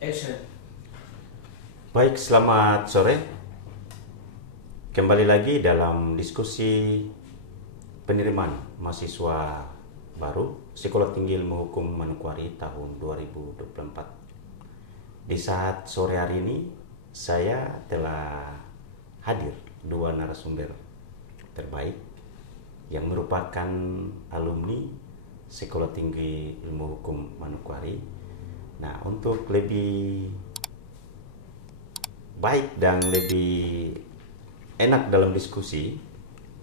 Action. Baik, selamat sore. Kembali lagi dalam diskusi penerimaan mahasiswa baru Sekolah Tinggi Ilmu Hukum Manokwari tahun 2024. Di saat sore hari ini, saya telah hadir dua narasumber terbaik yang merupakan alumni Sekolah Tinggi Ilmu Hukum Manokwari. Nah, untuk lebih baik dan lebih enak dalam diskusi,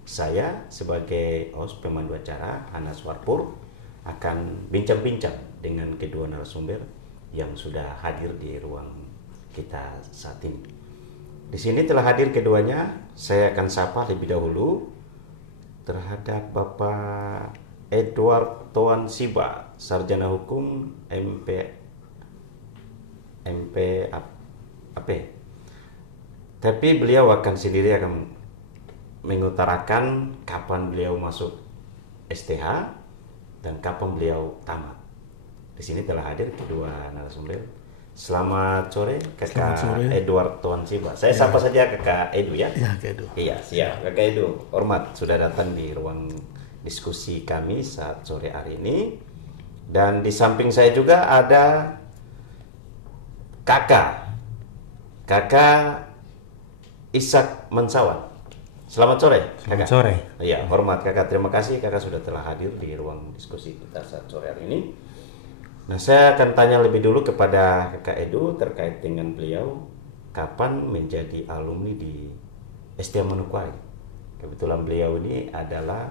saya sebagai host pemandu acara Anas Warpur akan bincang-bincang dengan kedua narasumber yang sudah hadir di ruang kita saat ini. Di sini telah hadir keduanya. Saya akan sapa lebih dahulu terhadap Bapak Edward Toan Siba, Sarjana Hukum MP. Tapi beliau akan sendiri akan mengutarakan kapan beliau masuk STH dan kapan beliau tamat. Di sini telah hadir kedua narasumber. Selamat sore, Kakak Edward Toan Siba. Saya sapa saja Kakak Edu ya. Ya, Kak Edu. Iya, siap. Kakak Edu, hormat sudah datang di ruang diskusi kami saat sore hari ini. Dan di samping saya juga ada Kakak Ishak Mansawan. Selamat sore, Kakak. Selamat sore. Iya, hormat Kakak. Terima kasih Kakak sudah telah hadir di ruang diskusi kita saat sore hari ini. Nah, saya akan tanya lebih dulu kepada Kakak Edu terkait dengan beliau kapan menjadi alumni di STH Manokwari. Kebetulan beliau ini adalah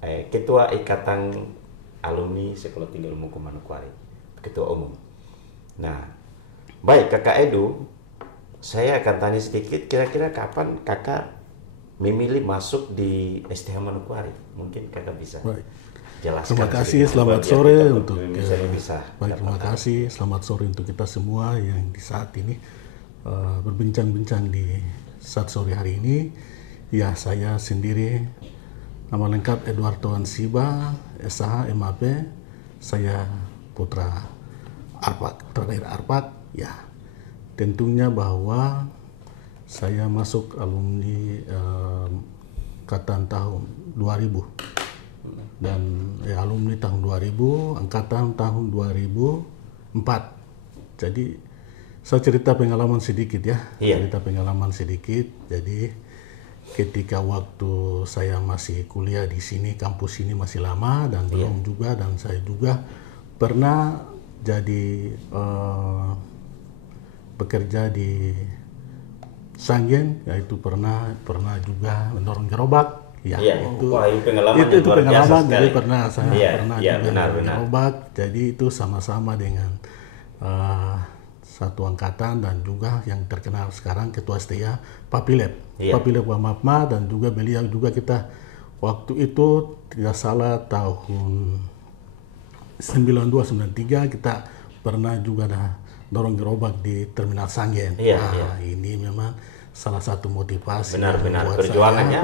Ketua Ikatan Alumni Sekolah Tinggi Ilmu Hukum Manokwari, Ketua Umum. Nah, baik Kakak Edu, saya akan tanya sedikit, kira-kira kapan Kakak memilih masuk di STH Manokwari? Mungkin Kakak bisa jelaskan. Terima kasih, selamat sore untuk terima kasih, selamat sore untuk kita semua yang di saat ini berbincang-bincang di saat sore hari ini. Ya, saya sendiri, nama lengkap Edward Toan Siba, SH MAP, saya putra daerah Arpak. Ya, tentunya bahwa saya masuk alumni angkatan tahun 2000 dan alumni tahun 2000, angkatan tahun 2004. Jadi saya cerita pengalaman sedikit ya. Iya. Cerita pengalaman sedikit. Jadi ketika waktu saya masih kuliah di sini, kampus ini masih lama dan belum juga, dan saya juga pernah jadi bekerja di Sanggen, yaitu pernah juga mendorong gerobak. Ya, itu pengalaman itu luar biasa pengalaman. sekali. Jadi pernah saya pernah juga benar. gerobak. Jadi itu sama-sama dengan satu angkatan dan juga yang terkenal sekarang Ketua STIA Papilep Wamapma, dan juga beliau juga kita waktu itu tidak salah tahun 92-93 kita pernah juga dorong gerobak di Terminal Sanggen. Ini memang salah satu motivasi benar. perjuangan.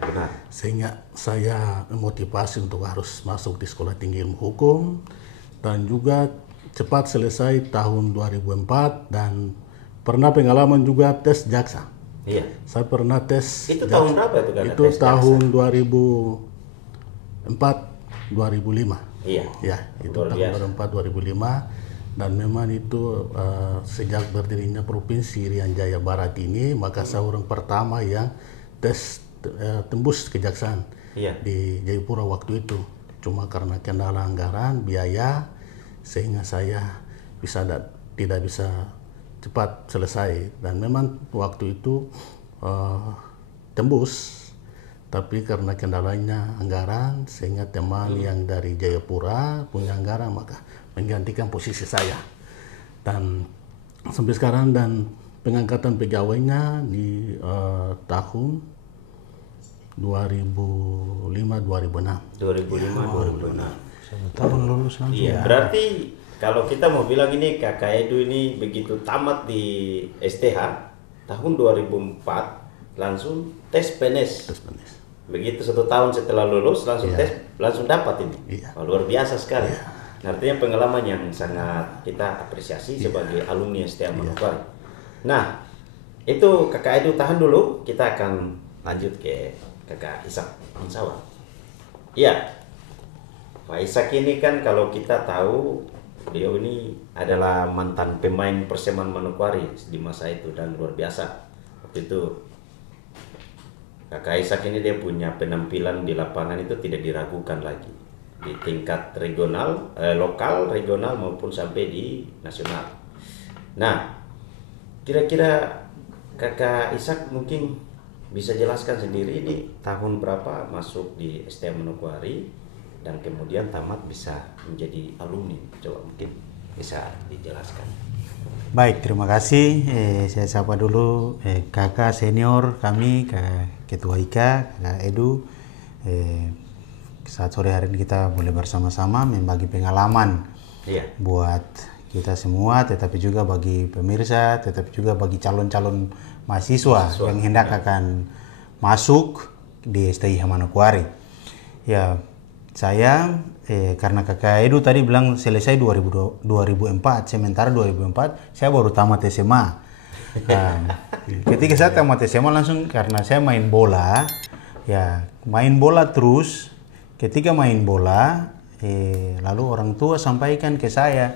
Benar. Sehingga saya motivasi untuk harus masuk di Sekolah Tinggi Ilmu Hukum, dan juga cepat selesai tahun 2004, dan pernah pengalaman juga tes jaksa. Iya. Saya pernah tes. Itu tahun berapa itu kan? Itu tahun 2004-2005. Iya. Ya, itu tahun 2004-2005. Dan memang itu sejak berdirinya Provinsi Irian Jaya Barat ini, maka saya orang pertama yang tes tembus kejaksaan di Jayapura waktu itu. Cuma karena kendala anggaran, biaya, sehingga saya tidak bisa cepat selesai. Dan memang waktu itu tembus, tapi karena kendalanya anggaran, sehingga teman yang dari Jayapura punya anggaran, maka menggantikan posisi saya. Dan sampai sekarang, dan pengangkatan pegawainya di tahun 2005-2006. 2005-2006. Tahun lulus langsung. Iya, berarti kalau kita mau bilang ini Kakak Edu ini begitu tamat di STH tahun 2004 langsung tes PNS. Begitu 1 tahun setelah lulus langsung tes, langsung dapat ini. Luar biasa sekali. artinya pengalaman yang sangat kita apresiasi sebagai alumni STM Manokwari. Nah, itu Kakak Edu tahan dulu, kita akan lanjut ke Kakak Ishak, insya Allah. Iya, Pak Ishak ini kan kalau kita tahu, beliau ini adalah mantan pemain Perseman Manokwari di masa itu dan luar biasa. Waktu itu Kakak Ishak ini dia punya penampilan di lapangan itu tidak diragukan lagi di tingkat regional, lokal, regional maupun sampai di nasional. Nah, kira-kira Kakak Ishak mungkin bisa jelaskan sendiri ini tahun berapa masuk di STM Manokwari dan kemudian tamat bisa menjadi alumni. Coba mungkin bisa dijelaskan. Baik, terima kasih. Saya sapa dulu kakak senior kami, Ketua IKA, Kakak Edu. Saat sore hari ini kita boleh bersama-sama membagi pengalaman buat kita semua, tetapi juga bagi pemirsa, tetapi juga bagi calon-calon mahasiswa yang hendak akan masuk di STIH Manokwari. Ya, saya karena Kakak Edu tadi bilang selesai 2004, sementara 2004 saya baru tamat SMA. Ketika saya tamat SMA langsung karena saya main bola, ya main bola terus. Ketika main bola, lalu orang tua sampaikan ke saya,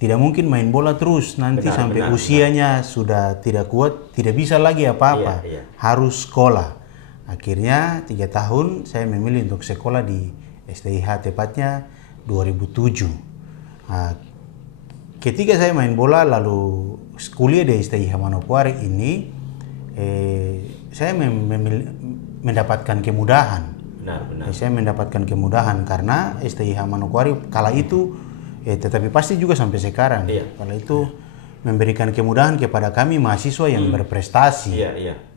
tidak mungkin main bola terus, nanti sampai usianya sudah tidak kuat, tidak bisa lagi apa-apa, harus sekolah. Akhirnya 3 tahun saya memilih untuk sekolah di STIH, tepatnya 2007. Nah, ketika saya main bola lalu kuliah di STIH Manokwari ini, saya mendapatkan kemudahan. Benar. Saya mendapatkan kemudahan karena STIH Manokwari kala itu, tetapi pasti juga sampai sekarang, kala itu memberikan kemudahan kepada kami mahasiswa yang berprestasi.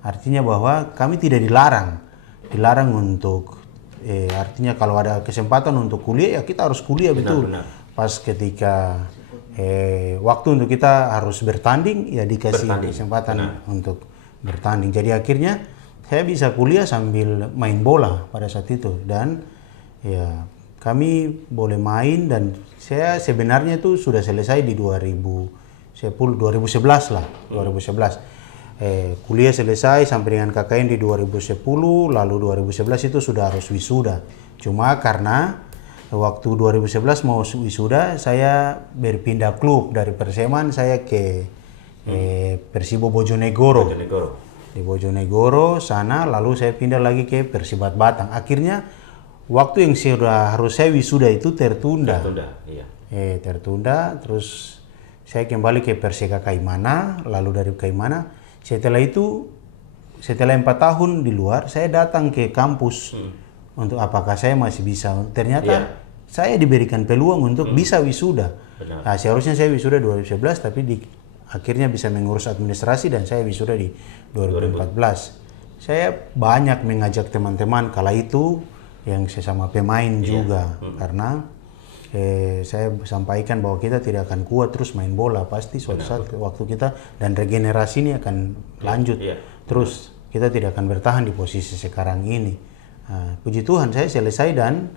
Artinya bahwa kami tidak dilarang untuk artinya kalau ada kesempatan untuk kuliah ya kita harus kuliah. Benar. Pas ketika waktu untuk kita harus bertanding ya dikasih kesempatan untuk bertanding. Jadi akhirnya saya bisa kuliah sambil main bola pada saat itu, dan ya kami boleh main, dan saya sebenarnya itu sudah selesai di 2011 lah. 2011 kuliah selesai sampai dengan KKN di 2010, lalu 2011 itu sudah harus wisuda. Cuma karena waktu 2011 mau wisuda, saya berpindah klub dari Perseman, saya ke Persibo Bojonegoro. Di Bojonegoro sana, lalu saya pindah lagi ke Persibat Batang. Akhirnya waktu yang sudah harus saya wisuda itu tertunda. Tertunda, terus saya kembali ke Perseka Kaimana, lalu dari Kaimana setelah itu, setelah 4 tahun di luar, saya datang ke kampus untuk apakah saya masih bisa. Ternyata saya diberikan peluang untuk bisa wisuda. Nah, seharusnya saya wisuda 2011, tapi akhirnya bisa mengurus administrasi dan saya wisuda di 2014. Saya banyak mengajak teman-teman kala itu yang sesama pemain juga, karena saya sampaikan bahwa kita tidak akan kuat terus main bola, pasti suatu saat waktu kita dan regenerasi ini akan lanjut terus, kita tidak akan bertahan di posisi sekarang ini. Puji Tuhan saya selesai, dan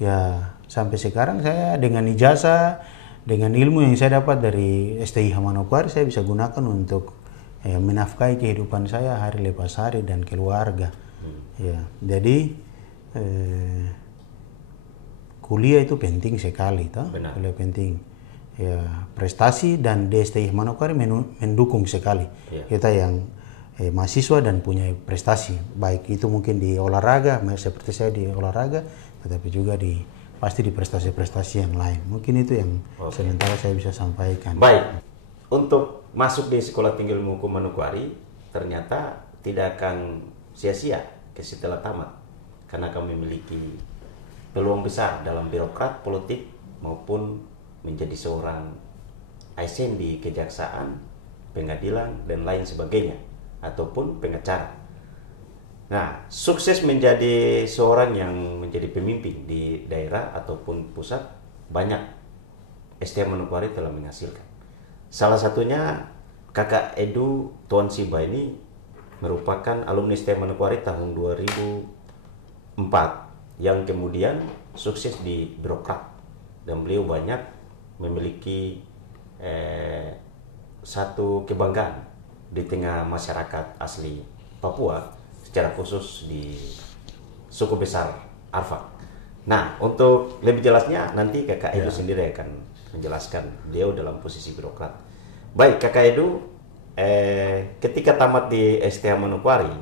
ya sampai sekarang saya dengan ijazah, dengan ilmu yang saya dapat dari STIH Manokwari, saya bisa gunakan untuk menafkahi kehidupan saya hari lepas hari dan keluarga. Ya, jadi kuliah itu penting sekali, kuliah penting. Ya, prestasi dan di STIH Manokwari mendukung sekali kita yang mahasiswa dan punya prestasi, baik itu mungkin di olahraga, seperti saya di olahraga, tetapi juga pasti di prestasi-prestasi yang lain. Mungkin itu yang sementara saya bisa sampaikan. Baik, untuk masuk di Sekolah Tinggi Ilmu Hukum Manokwari ternyata tidak akan sia-sia setelah tamat, karena kami memiliki peluang besar dalam birokrat, politik, maupun menjadi seorang ASN di kejaksaan, pengadilan, dan lain sebagainya, ataupun pengacara. Nah, sukses menjadi seorang yang menjadi pemimpin di daerah ataupun pusat, banyak STM Manokwari telah menghasilkan. Salah satunya Kakak Edu Tuan Siba ini merupakan alumni STM Manokwari tahun 2004 yang kemudian sukses di birokrat dan beliau banyak memiliki satu kebanggaan di tengah masyarakat asli Papua, secara khusus di suku besar Arfak. Nah, untuk lebih jelasnya nanti Kakak Edu sendiri akan menjelaskan, beliau dalam posisi birokrat. Baik, Kakak Edu, ketika tamat di STH Manokwari,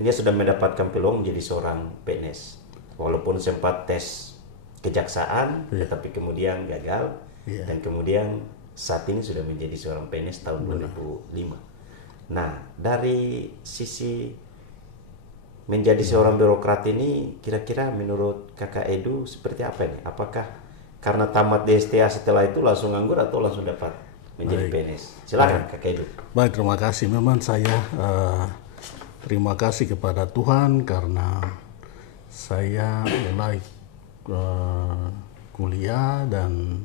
dia sudah mendapatkan peluang menjadi seorang PNS. Walaupun sempat tes kejaksaan, tetapi kemudian gagal, dan kemudian saat ini sudah menjadi seorang PNS tahun 2005. Nah, dari sisi menjadi seorang birokrat ini, kira-kira menurut Kakak Edu seperti apa ini? Apakah karena tamat di STH setelah itu langsung nganggur atau langsung dapat menjadi PNS? Silakan Kakak Edu. Baik, terima kasih. Memang saya terima kasih kepada Tuhan karena saya mulai kuliah dan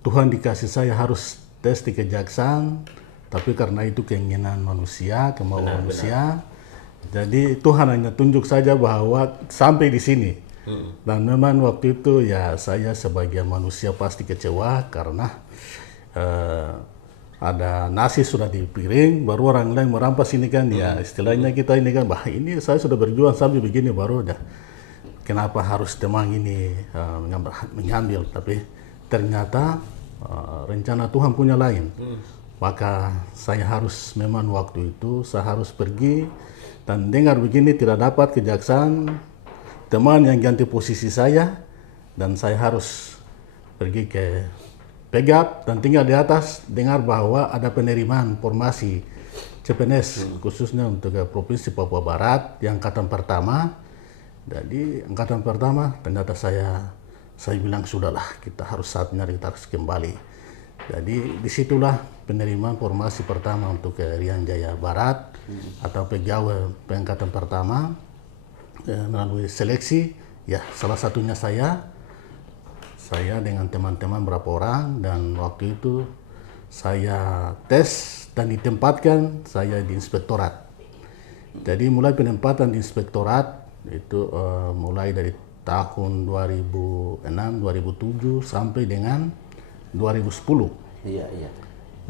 Tuhan dikasih saya harus tes di kejaksaan, tapi karena itu keinginan manusia, kemauan manusia, jadi Tuhan hanya tunjuk saja bahwa sampai di sini. Dan memang waktu itu ya saya sebagai manusia pasti kecewa karena ada nasi sudah di piring, baru orang lain merampas ini kan, ya istilahnya kita ini kan, bah ini saya sudah berjuang sampai begini baru dah. Kenapa harus teman ini mengambil? Tapi ternyata rencana Tuhan punya lain. Maka saya harus memang waktu itu saya harus pergi dan dengar begini tidak dapat kejaksaan, teman yang ganti posisi saya, dan saya harus pergi ke Pegap dan tinggal di atas dengar bahwa ada penerimaan formasi CPNS khususnya untuk Provinsi Papua Barat yang angkatan pertama. Jadi angkatan pertama ternyata saya bilang sudahlah, kita harus saatnya kita harus kembali. Jadi disitulah penerimaan formasi pertama untuk Rian Jaya Barat atau pegawai pengangkatan pertama melalui seleksi. Ya, salah satunya saya dengan teman-teman berapa orang, dan waktu itu saya tes dan ditempatkan saya di inspektorat. Jadi mulai penempatan di inspektorat itu mulai dari tahun 2006, 2007 sampai dengan 2010. Iya.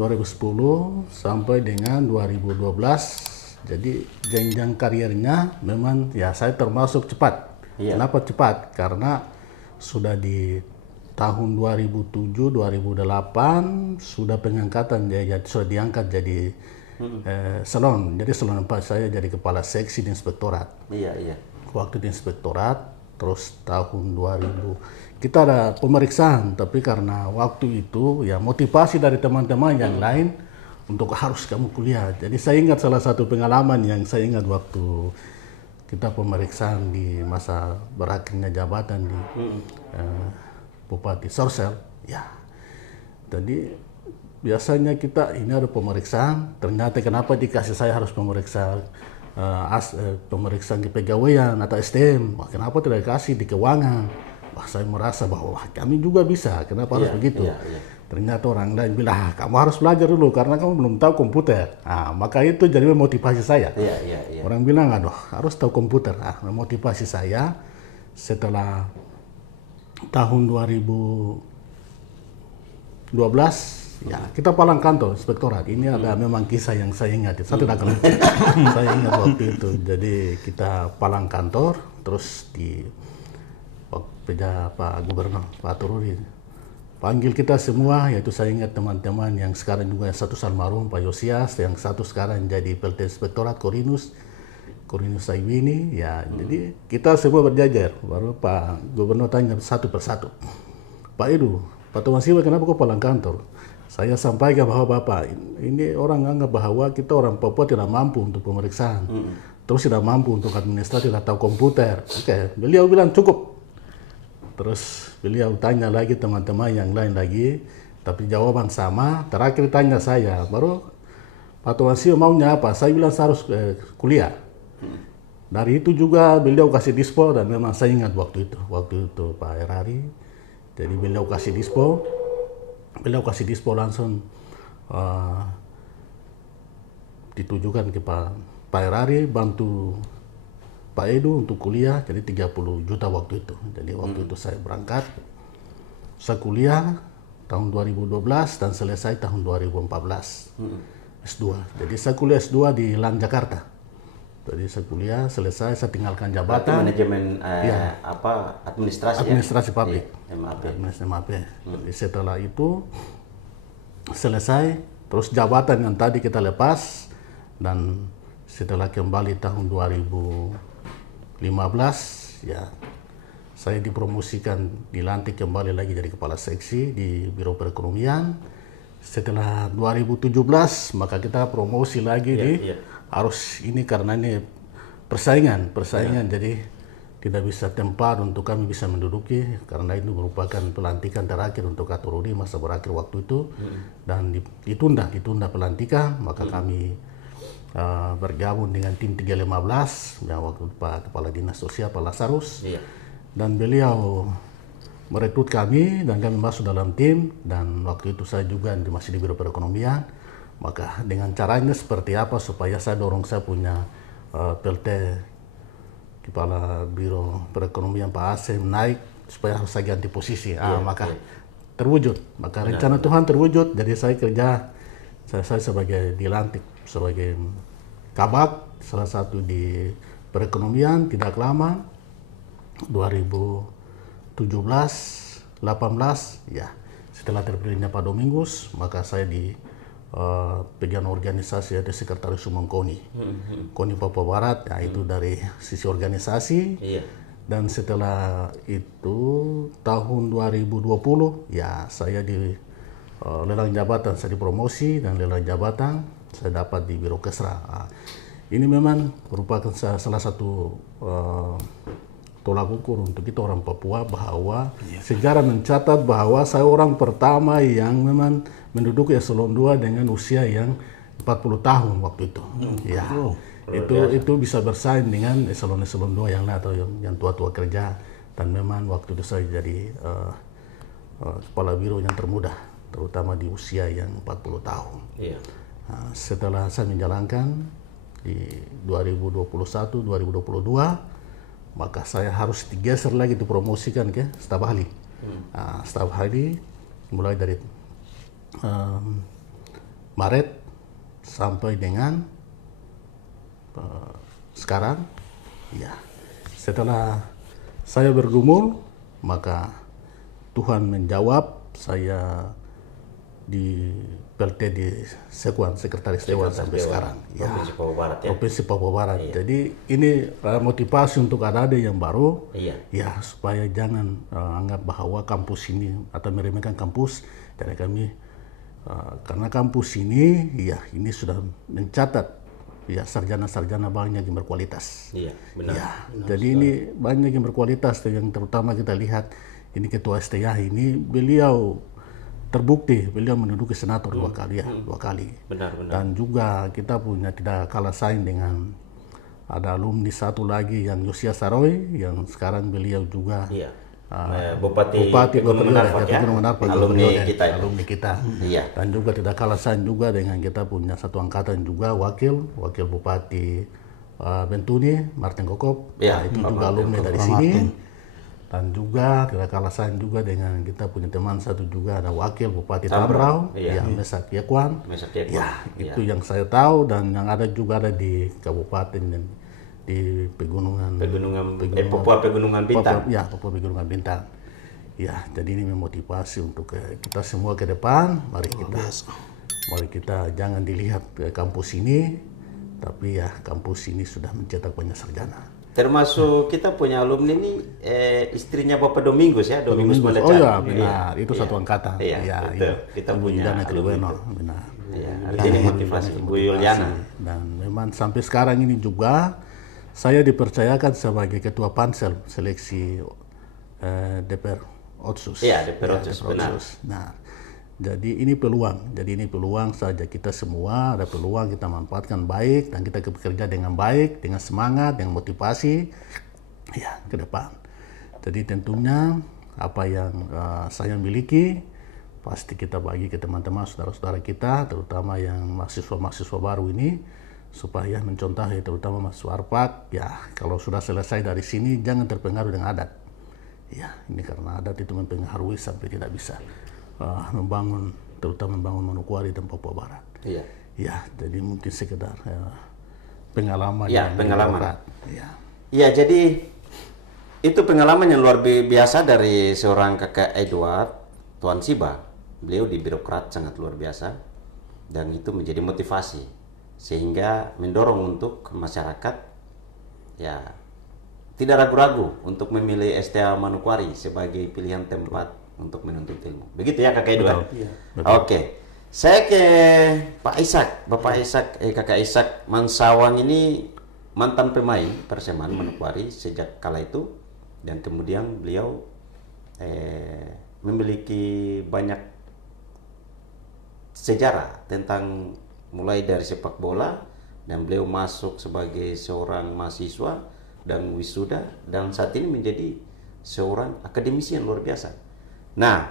2010 sampai dengan 2012. Jadi jenjang karirnya memang ya saya termasuk cepat. Kenapa cepat? Karena sudah di tahun 2007, 2008 sudah pengangkatan, sudah diangkat jadi salon. Jadi salon 4 saya jadi kepala seksi di inspektorat. Iya. Waktu di inspektorat, terus tahun 2000 kita ada pemeriksaan, tapi karena waktu itu ya motivasi dari teman-teman yang lain untuk harus kamu kuliah. Jadi saya ingat salah satu pengalaman yang saya ingat waktu kita pemeriksaan di masa berakhirnya jabatan di Bupati Sorsel. Ya, jadi biasanya kita ini ada pemeriksaan, ternyata kenapa dikasih saya harus pemeriksaan pemeriksaan kepegawaian atau SDM, kenapa tidak dikasih di keuangan? Wah, saya merasa bahwa kami juga bisa, kenapa harus begitu? Ternyata orang lain bilang, kamu harus belajar dulu karena kamu belum tahu komputer. Nah, maka itu jadi motivasi saya. Orang bilang, aduh, harus tahu komputer. Nah, motivasi saya setelah tahun 2012, ya kita palang kantor inspektorat. Ini ada memang kisah yang saya ingat. Saya tidak akan lupa. Saya ingat waktu itu. Jadi kita palang kantor, terus di Pak Gubernur, Pak Tururi panggil kita semua, yaitu saya ingat teman-teman yang sekarang juga satu almarhum Pak Yosias, yang satu sekarang jadi PLT Inspektorat Korinus Saiwini, ya. Jadi kita semua berjajar, baru Pak Gubernur tanya satu persatu, Pak Edu, Pak Tuan Siwa, kenapa kok palang kantor? Saya sampaikan bahwa Bapak, ini orang anggap bahwa kita orang Papua tidak mampu untuk pemeriksaan, terus tidak mampu untuk administrasi atau komputer. Oke, beliau bilang cukup. Terus beliau tanya lagi teman-teman yang lain lagi, tapi jawaban sama. Terakhir tanya saya, baru Pak Tuan Sio maunya apa? Saya bilang saya harus kuliah. Dari itu juga beliau kasih dispo, dan memang saya ingat waktu itu Pak Erari. Jadi beliau kasih dispo langsung ditujukan ke Pak Erari, bantu Pak Edu untuk kuliah, jadi 30 juta waktu itu. Jadi waktu itu saya berangkat saya kuliah tahun 2012 dan selesai tahun 2014 S2. Jadi saya kuliah S2 di LAN Jakarta. Jadi saya kuliah selesai, saya tinggalkan jabatan. Manajemen administrasi publik. Administrasi MAP. Jadi setelah itu selesai, terus jabatan yang tadi kita lepas, dan setelah kembali tahun 2015 ya saya dipromosikan, dilantik kembali lagi jadi kepala seksi di Biro Perekonomian. Setelah 2017 maka kita promosi lagi harus ini karena ini persaingan jadi tidak bisa tempat untuk kami bisa menduduki karena itu merupakan pelantikan terakhir untuk Katorudi masa berakhir waktu itu dan ditunda pelantikan, maka kami bergabung dengan tim 315 yang waktu Pak Kepala Dinas Sosial Pak Lasarus dan beliau merekrut kami dan kami masuk dalam tim, dan waktu itu saya juga masih di Biro Perekonomian. Maka dengan caranya seperti apa supaya saya dorong saya punya PLT Kepala Biro Perekonomian Pak Asem naik supaya harus saya ganti posisi. Maka terwujud, maka rencana Tuhan terwujud. Jadi saya kerja, saya sebagai dilantik sebagai kabak salah satu di perekonomian tidak lama 2017, 18 ya setelah terpilihnya Pak Domingus, maka saya di pegang organisasi ada Sekretaris Umum KONI Papua Barat, ya itu dari sisi organisasi. Dan setelah itu tahun 2020 ya saya di lelang jabatan, saya dipromosi dan lelang jabatan saya dapat di Biro Kesra. Ini memang merupakan salah satu tolak ukur untuk kita orang Papua bahwa sejarah mencatat bahwa saya orang pertama yang memang menduduki eselon 2 dengan usia yang 40 tahun waktu itu. Itu bisa bersaing dengan eselon 2 yang lain atau yang tua-tua kerja, dan memang waktu itu saya jadi kepala biro yang termuda terutama di usia yang 40 tahun. Setelah saya menjalankan di 2021-2022 maka saya harus digeser lagi dipromosikan ke staf ahli. Staf ahli mulai dari Maret sampai dengan sekarang. Ya, setelah saya bergumul maka Tuhan menjawab, saya di PLT di Sekuan, Sekretaris Dewan sampai sekarang. Provinsi Papua Barat ya. Provinsi Papua Barat. Jadi ini motivasi untuk adik-adik yang baru, ya supaya jangan anggap bahwa kampus ini atau meremehkan kampus. Dari kami karena kampus ini, ya ini sudah mencatat ya sarjana-sarjana banyak yang berkualitas. Benar. Jadi ini banyak yang berkualitas, yang terutama kita lihat ini Ketua STIA ini beliau terbukti beliau menduduki senator dua kali. Benar. Dan juga kita punya tidak kalah saing dengan ada alumni satu lagi yang Yosia Saroy yang sekarang beliau juga Bupati Menarpak, alumni kita. Dan juga tidak kalah saing juga dengan kita punya satu angkatan juga wakil Bupati Bentuni Martin Kokop, itu juga alumni dari sini. Dan juga tidak kalah saing juga dengan kita punya teman satu juga ada wakil Bupati Tambrau, Mesak Yekwan. Itu yang saya tahu, dan yang ada juga ada di kabupaten dan di Papua Pegunungan Bintang. Papua Pegunungan Bintang. Ya, jadi ini memotivasi untuk kita semua ke depan. Mari kita jangan dilihat kampus ini, tapi ya kampus ini sudah mencetak banyak sarjana. Termasuk kita punya alumni ini istrinya Bapak Domingus ya, Domingus Balacan. Oh ya, benar. Itu satu angkatan. Kita punya alumni. Benar. Ini motivasi Bu Yuliana. Dan memang sampai sekarang ini juga saya dipercayakan sebagai ketua pansel seleksi DPR Otsus. DPR Otsus, benar. Nah, jadi ini peluang saja, kita semua ada peluang, kita manfaatkan baik dan kita bekerja dengan baik, dengan semangat, dengan motivasi ya ke depan. Jadi tentunya apa yang saya miliki pasti kita bagi ke teman-teman saudara-saudara kita, terutama yang mahasiswa baru ini, supaya mencontohi terutama mahasiswa Arpak ya, kalau sudah selesai dari sini jangan terpengaruh dengan adat. Ya, ini karena adat itu mempengaruhi sampai tidak bisa membangun, terutama membangun Manokwari dan Papua Barat. Iya. Ya, jadi mungkin sekedar pengalaman. Ya, pengalaman. Ya, jadi itu pengalaman yang luar biasa dari seorang kakak Edward, Tuan Siba. Beliau di birokrat sangat luar biasa, dan itu menjadi motivasi sehingga mendorong untuk masyarakat ya tidak ragu-ragu untuk memilih STA Manokwari sebagai pilihan tempat untuk menuntut ilmu. Begitu ya kakak Edward? Betul. Oke. Saya ke Pak Ishak, Bapak Ishak, kakak Ishak Mansawang ini mantan pemain Perseman Manokwari sejak kala itu, dan kemudian beliau memiliki banyak sejarah tentang mulai dari sepak bola, dan beliau masuk sebagai seorang mahasiswa dan wisuda, dan saat ini menjadi seorang akademisi yang luar biasa. Nah,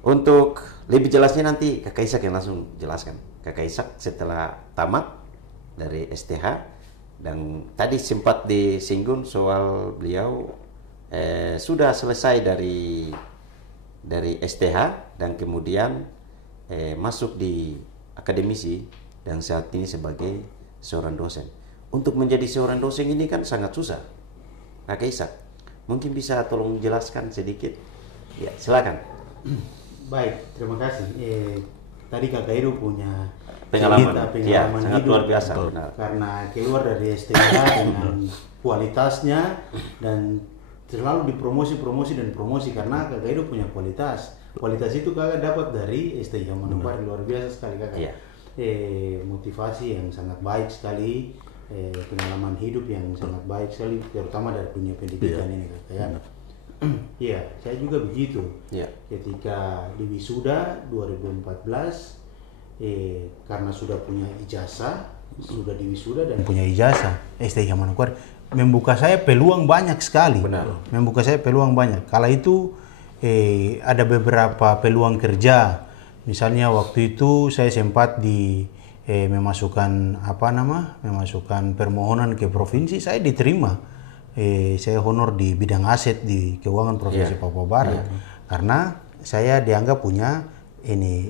untuk lebih jelasnya nanti kakak Ishak yang langsung jelaskan. Kakak Ishak setelah tamat dari STH, dan tadi sempat disinggung soal beliau sudah selesai dari STH dan kemudian masuk di akademisi dan saat ini sebagai seorang dosen. Untuk menjadi seorang dosen ini kan sangat susah. Kakak Ishak, mungkin bisa tolong jelaskan sedikit? Ya, silakan. Baik, terima kasih. Tadi Kakak Edu punya pengalaman ya, sangat luar biasa. Karena keluar dari STH dengan kualitasnya dan selalu dipromosi karena Kakak Edu punya kualitas. Kualitas itu Kakak dapat dari STH Manokwari, luar biasa sekali Kakak. Ya. Motivasi yang sangat baik sekali, pengalaman hidup yang sangat baik sekali, terutama dari dunia pendidikan ini Kakak ya. Iya, saya juga begitu. Ya. Ketika di wisuda 2014, karena sudah punya ijazah, sudah di wisuda dan punya ijazah STH Manokwari, membuka saya peluang banyak sekali. Benar. Membuka saya peluang banyak. Kala itu ada beberapa peluang kerja. Misalnya waktu itu saya sempat memasukkan permohonan ke provinsi, saya diterima. Saya honor di bidang aset di keuangan Provinsi Papua Barat karena saya dianggap punya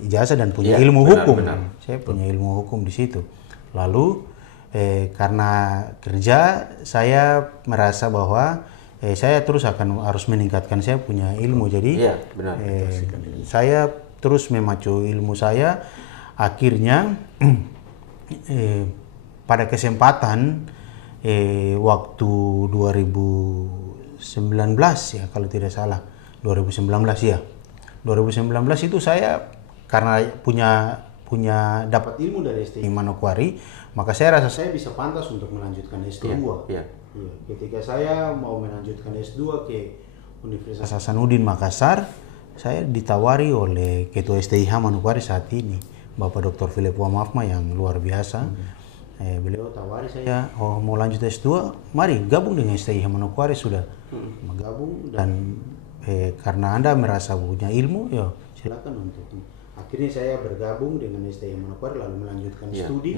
ijazah dan punya ilmu hukum. Saya punya ilmu hukum di situ. Lalu karena kerja saya merasa bahwa saya terus harus meningkatkan saya punya ilmu. Jadi saya terus memacu ilmu saya. Akhirnya pada kesempatan waktu 2019 ya kalau tidak salah 2019 itu saya karena punya dapat ilmu dari STI Manokwari, maka saya rasa saya bisa pantas untuk melanjutkan S2. Ketika saya mau melanjutkan S2 ke Universitas Hasanuddin Makassar, saya ditawari oleh Ketua STIH Manokwari saat ini, Bapak Dr. Philip Wamafma yang luar biasa. Beliau tawari saya, mau lanjut S2, mari gabung dengan STIH Manokwari sudah. Gabung dan karena Anda merasa punya ilmu, ya silakan untuk. Akhirnya saya bergabung dengan STIH Manokwari lalu melanjutkan studi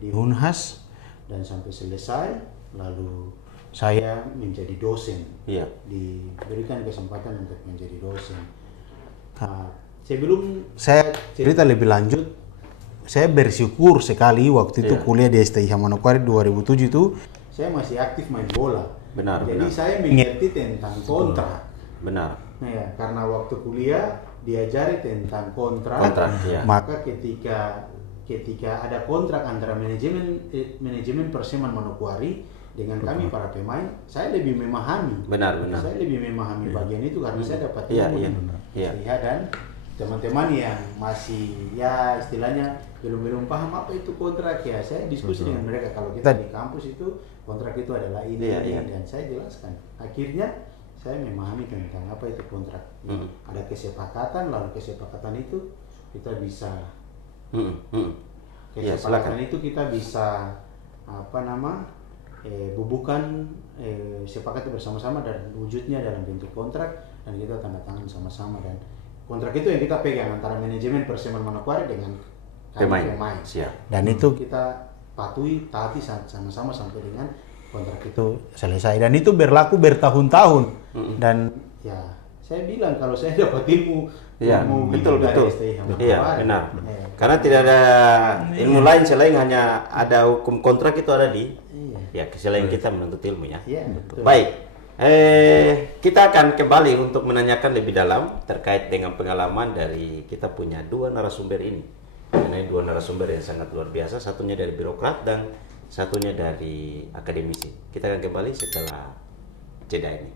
di Unhas dan sampai selesai, lalu saya menjadi dosen. Diberikan kesempatan untuk menjadi dosen. Sebelum saya cerita lebih lanjut, saya bersyukur sekali waktu itu kuliah di STIH Manokwari 2007 itu saya masih aktif main bola. Jadi saya mengerti tentang kontrak. Karena waktu kuliah diajari tentang kontrak. Maka ketika ada kontrak antara manajemen Perseman Manokwari dengan kami para pemain, saya lebih memahami. Saya lebih memahami bagian itu karena saya dapat ilmu STIH dan teman-teman yang masih ya istilahnya belum paham apa itu kontrak, ya saya diskusi dengan mereka. Kalau kita di kampus itu kontrak itu adalah ini dan saya jelaskan. Akhirnya saya memahami tentang apa itu kontrak. Ada kesepakatan, lalu kesepakatan itu kita bisa itu kita bisa bubuhkan sepakat bersama-sama dan wujudnya dalam bentuk kontrak dan kita tanda tangan sama-sama, dan kontrak itu yang kita pegang antara manajemen Perseman Manokwari dengan pemain. Dan itu kita taati sama-sama sampai dengan kontrak itu selesai, dan itu berlaku bertahun-tahun. Dan ya saya bilang kalau saya dapat ilmu, betul. Iya, benar. Karena tidak ada ilmu lain selain hanya ada hukum kontrak, itu ada di selain kita menuntut ilmu ya. Baik. Kita akan kembali untuk menanyakan lebih dalam terkait dengan pengalaman dari kita punya dua narasumber ini. Mengenai dua narasumber yang sangat luar biasa, satunya dari birokrat dan satunya dari akademisi. Kita akan kembali setelah jeda ini.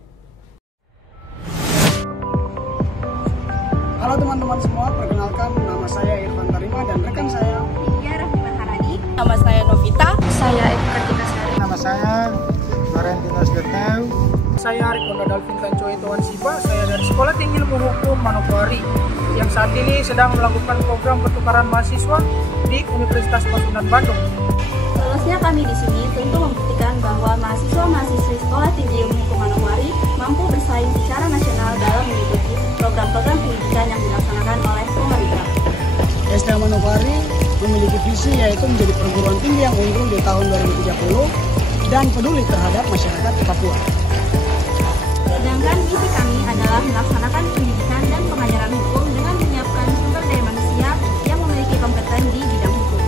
Halo teman-teman semua, perkenalkan nama saya Irfan Tarima dan rekan saya Rahman Harani. Nama saya Novita. Saya Eko Kartika Sari. Nama saya Laurentinos Deteu. Saya Rikonda Dalvin Kancoy Tuan Siba. Saya dari Sekolah Tinggi Ilmu Hukum Manokwari yang saat ini sedang melakukan program pertukaran mahasiswa di Universitas Pasundan Bandung. Tugasnya kami di sini tentu membuktikan bahwa mahasiswa-mahasiswi Sekolah Tinggi Ilmu Hukum Manokwari mampu bersaing secara nasional dalam mengikuti program-program pendidikan yang dilaksanakan oleh pemerintah. STA Manokwari memiliki visi yaitu menjadi perguruan tinggi yang unggul di tahun 2030 dan peduli terhadap masyarakat Papua. Sedangkan misi kami adalah melaksanakan pendidikan dan pengajaran hukum dengan menyiapkan sumber daya manusia yang memiliki kompeten di bidang hukum.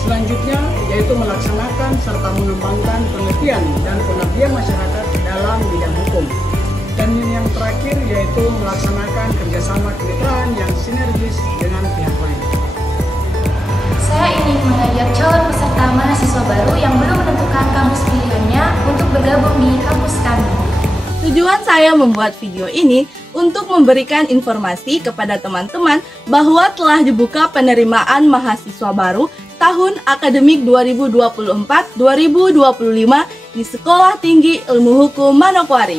Selanjutnya yaitu melaksanakan serta mengembangkan penelitian dan pengabdian masyarakat dalam bidang hukum. Dan yang terakhir yaitu melaksanakan kerjasama kemitraan yang sinergis dengan pihak lain. Saya ingin mengajak calon peserta mahasiswa baru yang belum menentukan kampus pilihannya untuk bergabung di kampus kami. Tujuan saya membuat video ini untuk memberikan informasi kepada teman-teman bahwa telah dibuka penerimaan mahasiswa baru tahun akademik 2024-2025 di Sekolah Tinggi Ilmu Hukum Manokwari.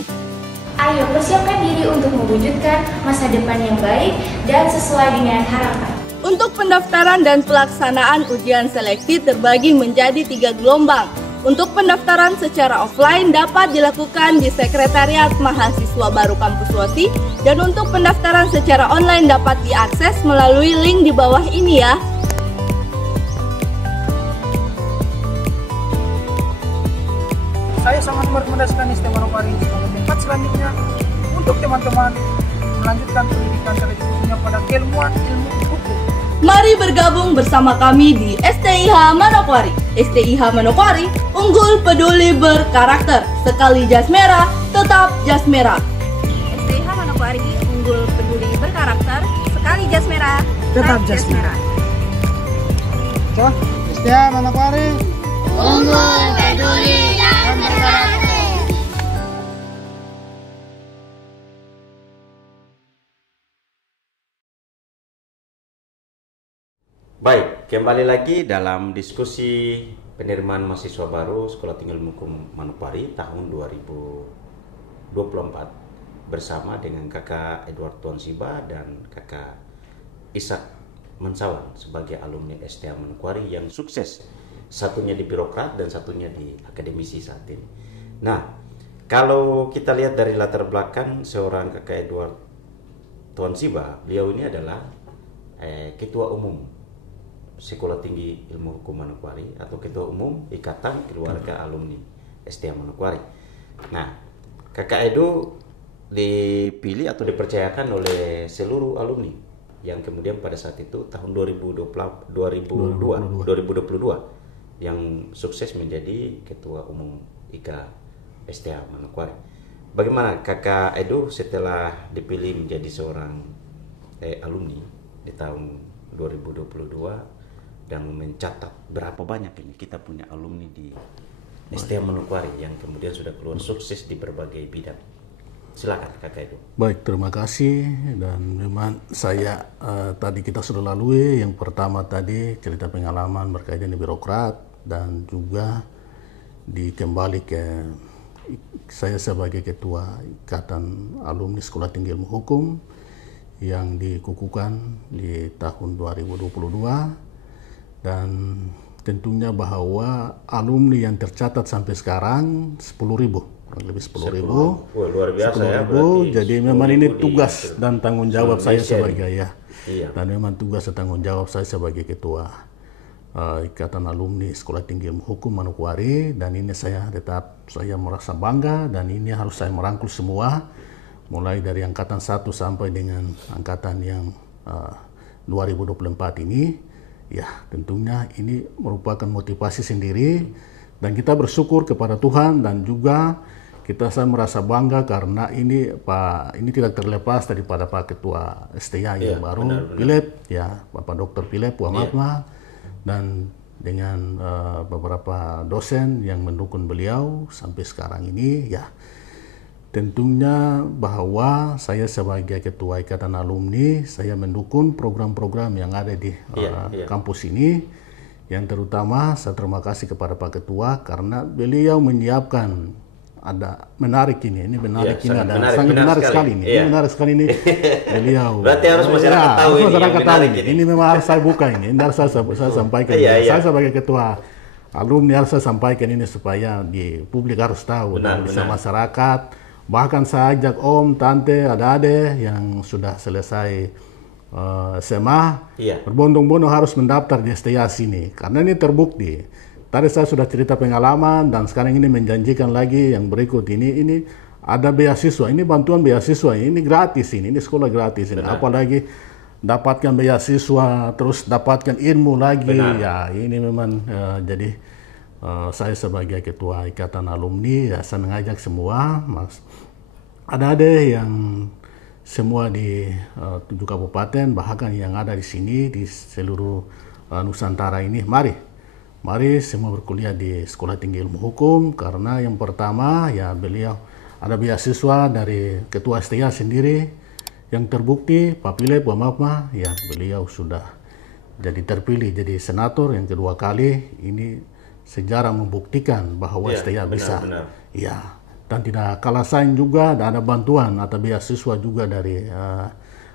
Ayo persiapkan diri untuk mewujudkan masa depan yang baik dan sesuai dengan harapan. Untuk pendaftaran dan pelaksanaan ujian seleksi terbagi menjadi 3 gelombang. Untuk pendaftaran secara offline dapat dilakukan di Sekretariat Mahasiswa Baru Kampus Losi, dan untuk pendaftaran secara online dapat diakses melalui link di bawah ini ya. Saya sangat merekomendasikan STA Manokwari sebagai tempat selanjutnya untuk teman-teman melanjutkan pendidikan selanjutnya pada keilmuan ilmu hukum. Mari bergabung bersama kami di STIH Manokwari. STIH Manokwari, unggul, peduli, berkarakter. Sekali jas merah, tetap jas merah. STIH Manokwari unggul, peduli, berkarakter. Sekali jas merah, Tetap jas merah. So, STA Manokwari. Unggul, peduli, dan berkarakter. Baik, kembali lagi dalam diskusi penerimaan mahasiswa baru Sekolah Tinggi Ilmu Hukum Manokwari tahun 2024 bersama dengan Kakak Edward Tuan Siba dan Kakak Ishak Mansawan sebagai alumni STA Manokwari yang sukses, satunya di birokrat dan satunya di akademisi saat ini. Nah, kalau kita lihat dari latar belakang seorang Kakak Edward Tuan Siba, beliau ini adalah ketua umum Sekolah Tinggi Ilmu Hukum Manokwari atau Ketua Umum Ikatan Keluarga Alumni STA Manokwari. Nah, Kakak Edu dipilih atau dipercayakan oleh seluruh alumni yang kemudian pada saat itu tahun 2022 yang sukses menjadi Ketua Umum IKA STA Manokwari. Bagaimana Kakak Edu setelah dipilih menjadi seorang alumni di tahun 2022 dan mencatat berapa banyak ini kita punya alumni di STA Manokwari yang kemudian sudah keluar sukses di berbagai bidang. Silakan Kakak Edu. Baik, terima kasih. Dan memang saya tadi kita sudah lalui yang pertama tadi cerita pengalaman berkaitan di birokrat, dan juga dikembali ke saya sebagai ketua Ikatan Alumni Sekolah Tinggi Ilmu Hukum yang dikukuhkan di tahun 2022. Dan tentunya bahwa alumni yang tercatat sampai sekarang 10.000, kurang lebih 10.000. Luar biasa 10.000, ya. Berarti jadi memang ini tugas di dan tanggung jawab saya sebagai Iya. dan memang tugas dan tanggung jawab saya sebagai ketua. Ikatan Alumni Sekolah Tinggi Ilmu Hukum Manokwari, dan ini saya merasa bangga, dan ini harus saya merangkul semua mulai dari angkatan 1 sampai dengan angkatan yang 2024 ini. Ya, tentunya ini merupakan motivasi sendiri, dan kita bersyukur kepada Tuhan, dan juga saya merasa bangga karena ini tidak terlepas daripada Pak Ketua STIA yang baru, Philip, ya, Bapak Dr. Philip Puamatma, dan dengan beberapa dosen yang mendukung beliau sampai sekarang ini. Ya, tentunya bahwa saya sebagai Ketua Ikatan Alumni, saya mendukung program-program yang ada di kampus ini, yang terutama saya terima kasih kepada Pak Ketua karena beliau menyiapkan ada menarik ini menarik sekali ini beliau. Berarti harus masyarakat tahu ini memang harus saya buka ini harus saya sampaikan. Saya sebagai ketua alumni harus saya sampaikan ini supaya di publik harus tahu, dan bisa masyarakat, bahkan saya ajak om, tante, adik-adik yang sudah selesai SMA berbondong-bondong harus mendaftar di STIA sini karena ini terbukti. Tadi saya sudah cerita pengalaman, dan sekarang ini menjanjikan lagi yang berikut ini ada beasiswa, ini bantuan beasiswa, ini gratis, ini sekolah gratis ini. Apalagi dapatkan beasiswa, terus dapatkan ilmu lagi. Ya, ini memang jadi saya sebagai Ketua Ikatan Alumni, ya, saya mengajak semua ada yang semua di 7 kabupaten, bahkan yang ada di sini di seluruh Nusantara ini, mari semua berkuliah di Sekolah Tinggi Ilmu Hukum, karena yang pertama ya beliau ada beasiswa dari Ketua STIA sendiri yang terbukti, Pak Philip Puamatma, ya beliau sudah jadi terpilih jadi senator yang kedua kali. Ini sejarah membuktikan bahwa STIA bisa. Ya, dan tidak kalah saing juga ada bantuan atau beasiswa juga dari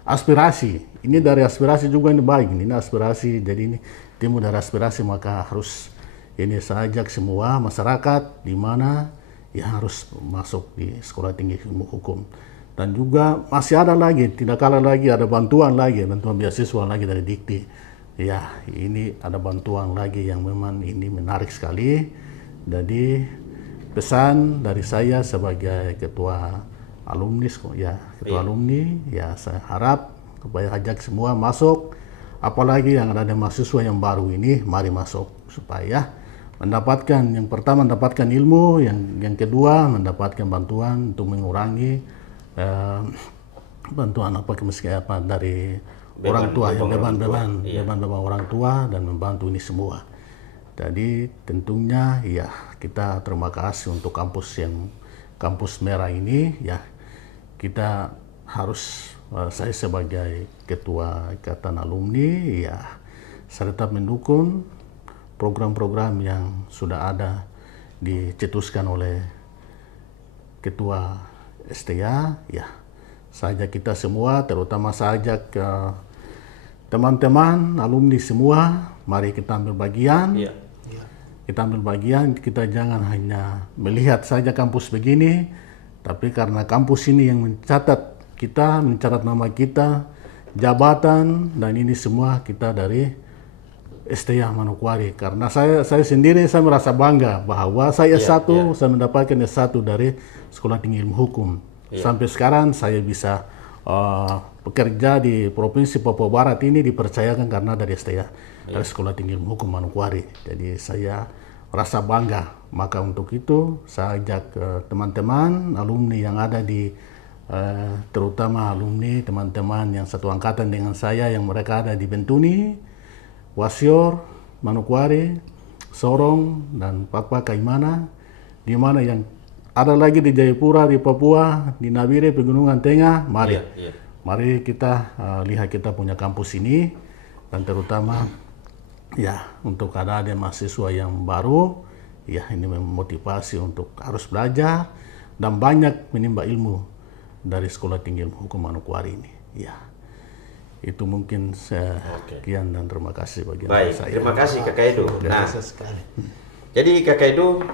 aspirasi. Ini dari aspirasi juga ini baik, ini aspirasi, jadi ini timbul dari aspirasi, maka harus ini saya ajak semua masyarakat di mana ya harus masuk di Sekolah Tinggi Ilmu Hukum. Dan juga masih ada lagi, tidak kalah lagi ada bantuan beasiswa lagi dari Dikti. Ya, ini ada bantuan lagi yang memang ini menarik sekali. Jadi pesan dari saya sebagai Ketua Alumni, alumni, ya saya harap supaya ajak semua masuk. Apalagi yang ada mahasiswa yang baru ini, mari masuk supaya mendapatkan, yang pertama mendapatkan ilmu, yang kedua mendapatkan bantuan untuk mengurangi bantuan kemiskinan dari orang tua, beban orang tua, dan membantu ini semua. Jadi tentunya ya kita terima kasih untuk kampus merah ini, ya kita harus, saya sebagai Ketua Ikatan Alumni, ya saya tetap mendukung program-program yang sudah ada dicetuskan oleh Ketua STIA. Ya, saya ajak kita semua, terutama saya ajak teman-teman alumni semua, mari kita ambil bagian. Kita ambil bagian, kita jangan hanya melihat saja kampus begini, tapi karena kampus ini yang mencatat kita, mencatat nama kita, jabatan, dan ini semua kita dari STIA Manokwari. Karena saya sendiri, saya merasa bangga bahwa saya saya mendapatkan S1 dari Sekolah Tinggi Ilmu Hukum. Sampai sekarang saya bisa bekerja di Provinsi Papua Barat ini dipercayakan karena dari STIA, dari Sekolah Tinggi Ilmu Hukum Manokwari. Jadi saya merasa bangga. Maka untuk itu saya ajak teman-teman alumni yang ada di terutama alumni teman-teman yang satu angkatan dengan saya yang mereka ada di Bentuni, Wasior, Manokwari, Sorong, dan Pakpak Kaimana, di mana yang ada lagi di Jayapura, di Papua, di Nabire, Pegunungan Tengah. Mari kita lihat kita punya kampus ini, dan terutama ya untuk ada mahasiswa yang baru, ya ini memotivasi untuk harus belajar dan banyak menimba ilmu dari Sekolah Tinggi Ilmu Hukum Manokwari ini. Ya, itu mungkin sekian dan terima kasih bagi saya. Terima kasih Kakak Edo. Nah, jadi Kakak Edo,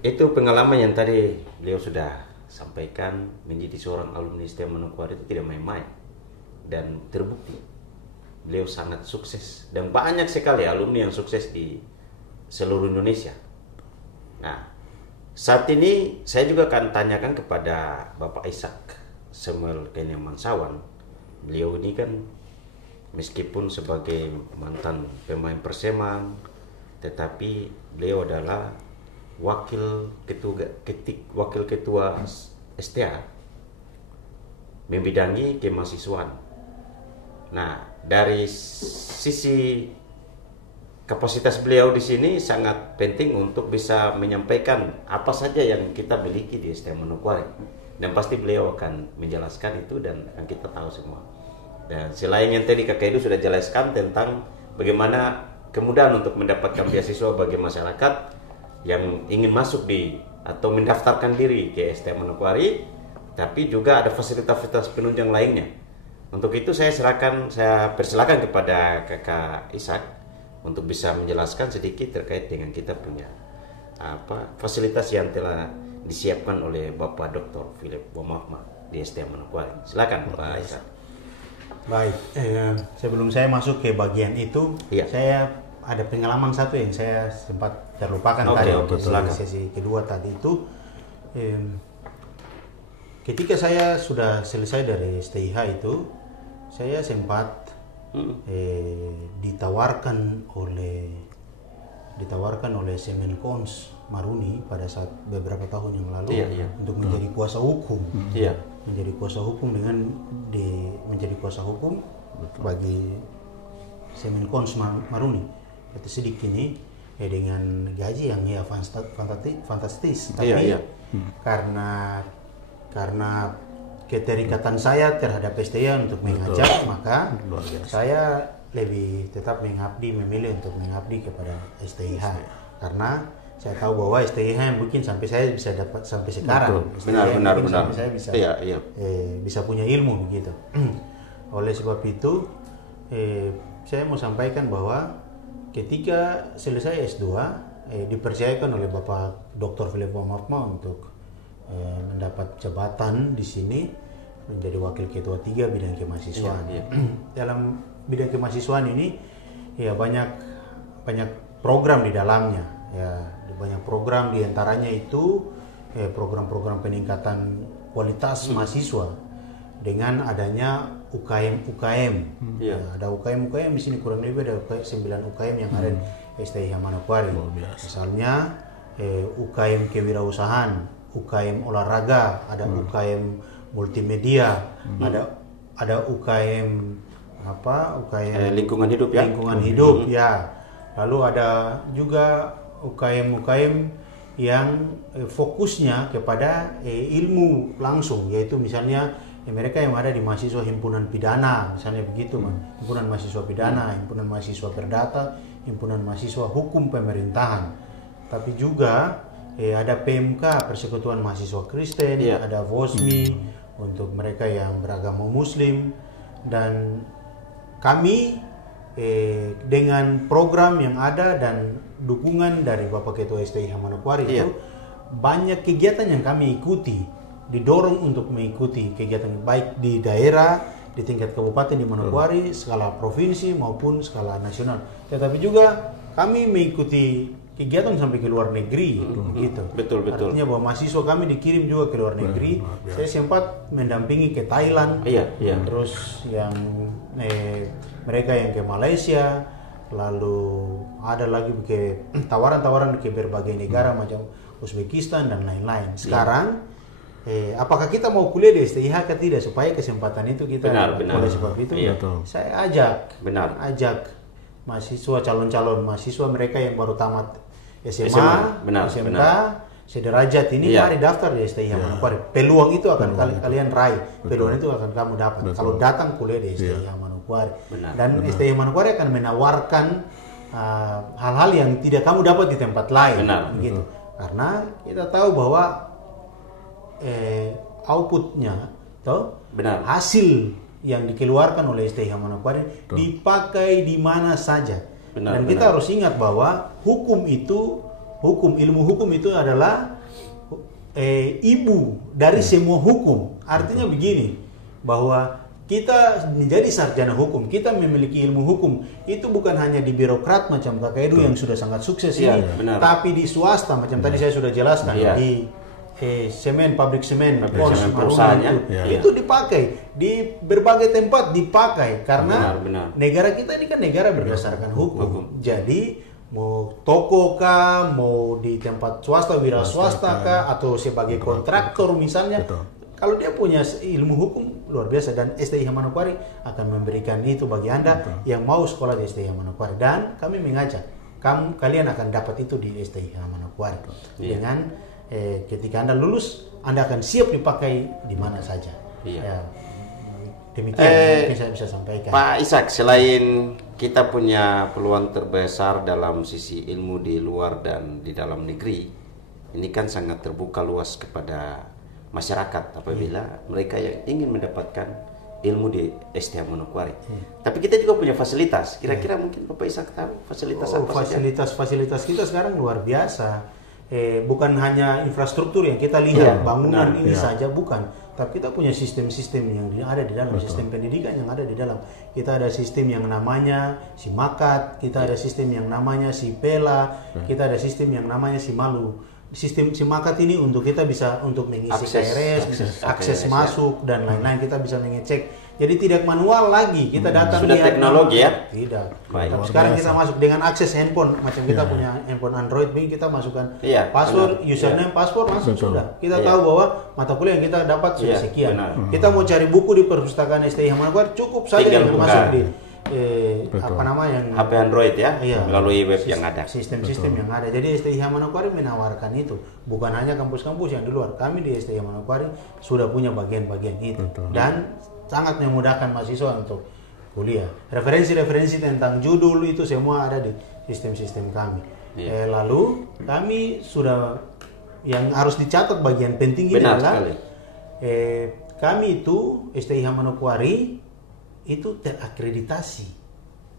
itu pengalaman yang tadi beliau sudah sampaikan, menjadi seorang alumni STIA Manokwari itu tidak main-main dan terbukti. beliau sangat sukses dan banyak sekali alumni yang sukses di seluruh Indonesia. Nah, saat ini saya juga akan tanyakan kepada Bapak Ishak Samuel Kenya Mansawan. Beliau ini kan meskipun sebagai mantan pemain Persema, tetapi beliau adalah wakil ketua STA membidangi kemahasiswaan. Nah, dari sisi kapasitas beliau di sini sangat penting untuk bisa menyampaikan apa saja yang kita miliki di STA Manokwari, dan pasti beliau akan menjelaskan itu dan akan kita tahu semua. Dan selain yang tadi Kakak Edu sudah jelaskan tentang bagaimana kemudahan untuk mendapatkan beasiswa bagi masyarakat yang ingin masuk di atau mendaftarkan diri ke STA Manokwari, tapi juga ada fasilitas-fasilitas penunjang lainnya. Untuk itu saya persilakan kepada Kakak Ishak untuk bisa menjelaskan sedikit terkait dengan kita punya fasilitas yang telah disiapkan oleh Bapak Dr. Philip Wamahma di STA Manokwari. Silakan Pak Ishak. Baik, sebelum saya masuk ke bagian itu, saya ada pengalaman satu yang saya sempat terlupakan tadi di sesi kedua tadi itu. Ketika saya sudah selesai dari STIH itu, saya sempat ditawarkan oleh Semenkons Maruni pada saat beberapa tahun yang lalu untuk menjadi kuasa hukum. Menjadi kuasa hukum menjadi kuasa hukum bagi Semenkons Maruni. Itu sedikit ini dengan gaji yang fantastis, tapi karena keterikatan saya terhadap STIH untuk mengajar, maka saya lebih tetap memilih untuk mengabdi kepada STIH, karena saya tahu bahwa STIH mungkin sampai saya bisa dapat sampai sekarang. Benar. Sampai saya bisa punya ilmu begitu. Oleh sebab itu, saya mau sampaikan bahwa ketika selesai S2, dipercayakan oleh Bapak Dr. Philip Wamahma untuk mendapat jabatan di sini menjadi wakil ketua 3 bidang kemahasiswaan. Dalam bidang kemahasiswaan ini banyak program di dalamnya. Banyak program, diantaranya itu program-program peningkatan kualitas mahasiswa dengan adanya UKM. Ada UKM di sini, kurang lebih ada 9 UKM yang ada di STIH Manokwari. Misalnya UKM kewirausahaan, UKM olahraga, ada UKM multimedia, ada UKM lingkungan hidup ya. Lalu ada juga UKM yang fokusnya kepada ilmu langsung, yaitu misalnya mereka yang ada di mahasiswa himpunan pidana, misalnya begitu, himpunan mahasiswa pidana, himpunan mahasiswa perdata, himpunan mahasiswa hukum pemerintahan. Tapi juga ada PMK, Persekutuan Mahasiswa Kristen, ada VOSMI untuk mereka yang beragama Muslim, dan kami dengan program yang ada dan dukungan dari Bapak Ketua STIH Manokwari itu banyak kegiatan yang kami ikuti, didorong untuk mengikuti kegiatan baik di daerah, di tingkat kabupaten di Manokwari, skala provinsi maupun skala nasional. Tetapi juga kami mengikuti kegiatan sampai ke luar negeri, gitu. Betul. Artinya bahwa mahasiswa kami dikirim juga ke luar negeri. Saya sempat mendampingi ke Thailand, terus yang mereka yang ke Malaysia, lalu ada lagi ke tawaran-tawaran ke berbagai negara macam Uzbekistan dan lain-lain. Sekarang, apakah kita mau kuliah di STIH atau tidak, supaya kesempatan itu kita oleh sebab itu saya ajak mahasiswa, calon-calon mahasiswa mereka yang baru tamat SMA, SMK, sederajat ini, mari daftar di STIH Manokwari. Peluang itu akan kalian raih, peluang itu akan kamu dapat kalau datang kuliah di STIH Manokwari. Dan STIH Manokwari akan menawarkan hal-hal yang tidak kamu dapat di tempat lain, gitu. Karena kita tahu bahwa outputnya, hasil yang dikeluarkan oleh STIH Manokwari dipakai di mana saja. Dan kita harus ingat bahwa ilmu hukum itu adalah ibu dari semua hukum. Artinya begini, bahwa kita menjadi sarjana hukum, kita memiliki ilmu hukum, itu bukan hanya di birokrat macam Kakak Edu yang sudah sangat sukses ini, tapi di swasta macam tadi saya sudah jelaskan, di semen, pabrik semen, perusahaannya, itu dipakai di berbagai tempat dipakai karena negara kita ini kan negara berdasarkan hukum. Jadi mau toko kah, mau di tempat swasta, wira swasta kah, atau sebagai kontraktor misalnya. Kalau dia punya ilmu hukum luar biasa, dan STIH Manokwari akan memberikan itu bagi Anda yang mau sekolah di STIH Manokwari, dan kami mengajak kalian akan dapat itu di STIH Manokwari dengan ketika Anda lulus Anda akan siap dipakai di mana saja. Ya, demikian mungkin saya bisa sampaikan. Pak Ishak, selain kita punya peluang terbesar dalam sisi ilmu di luar dan di dalam negeri, ini kan sangat terbuka luas kepada masyarakat apabila mereka yang ingin mendapatkan ilmu di STIH Manokwari. Tapi kita juga punya fasilitas. Kira-kira mungkin Bapak Ishak tahu fasilitas apa saja? Fasilitas kita sekarang luar biasa. Bukan hanya infrastruktur yang kita lihat, bangunan ini saja, bukan. Tapi kita punya sistem-sistem yang ada di dalam, sistem pendidikan yang ada di dalam. Kita ada sistem yang namanya Simakat, kita ada sistem yang namanya Sipela, kita ada sistem yang namanya Simalu. Sistem Simakat ini untuk kita bisa untuk mengisi KRS, akses masuk dan lain-lain, kita bisa mengecek. Jadi tidak manual lagi, kita datang sudah teknologi ya? Tidak. Sekarang kita masuk dengan akses handphone, macam kita punya handphone Android ini, kita masukkan password, username, password langsung sudah. Kita tahu bahwa mata kuliah yang kita dapat sudah sekian. Kita mau cari buku di perpustakaan STIH Manokwari, cukup saja dengan masuk di apa nama yang HP Android ya, melalui web yang ada, sistem-sistem yang ada. Jadi STIH Manokwari menawarkan itu, bukan hanya kampus-kampus yang di luar. Kami di STIH Manokwari sudah punya bagian-bagian itu, dan sangat memudahkan mahasiswa untuk kuliah. Referensi-referensi tentang judul itu semua ada di sistem-sistem kami. Lalu kami sudah, yang harus dicatat bagian penting ini adalah kami itu STIH Manokwari itu terakreditasi.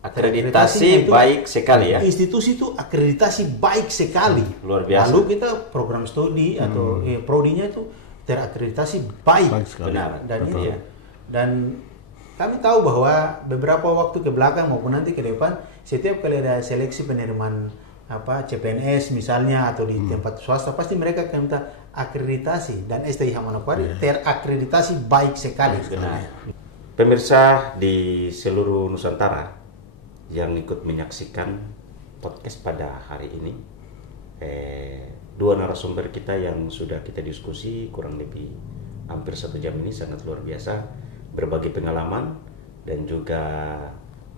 Akreditasi baik sekali ya. Institusi itu akreditasi baik sekali. Luar biasa. Lalu kita program studi atau prodinya itu terakreditasi baik. Benar. Dan kami tahu bahwa beberapa waktu ke belakang maupun nanti ke depan, setiap kali ada seleksi penerimaan CPNS misalnya atau di tempat swasta, pasti mereka akan minta akreditasi, dan STIH Manokwari terakreditasi baik sekali. Pemirsa di seluruh Nusantara yang ikut menyaksikan podcast pada hari ini, dua narasumber kita yang sudah kita diskusi kurang lebih hampir 1 jam ini sangat luar biasa, berbagi pengalaman dan juga